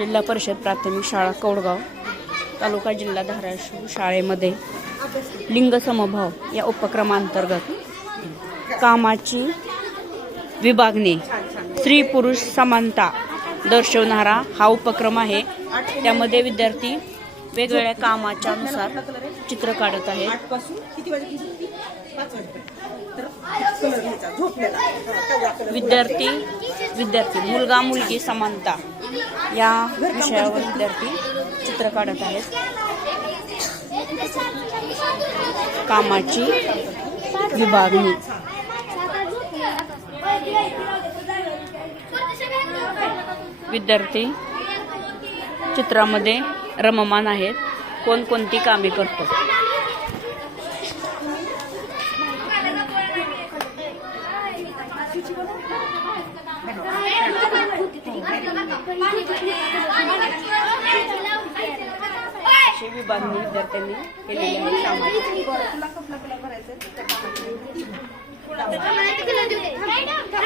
जिल्हा परिषद प्राथमिक शाळा कौडगाव तालुका जिल्हा धाराशिव शाळेमध्ये लिंग समभाव या उपक्रमांतर्गत कामाची विभागणी स्त्री पुरुष समानता दर्शवणारा हा उपक्रम आहे। त्यामध्ये विद्यार्थी वेगवेगळ्या कामाच्या नुसार चित्र काढत आहेत। विद्यार्थी मुलगा मुलगी समानता या विषयावर विद्यार्थी चित्र काढत आहेत। कामाची विभागणी विद्यार्थी चित्रामध्ये रममान आहेत। कोणकोणती कामे करतो अशी विभागणी विद्यार्थ्यांनी केलेली आहे।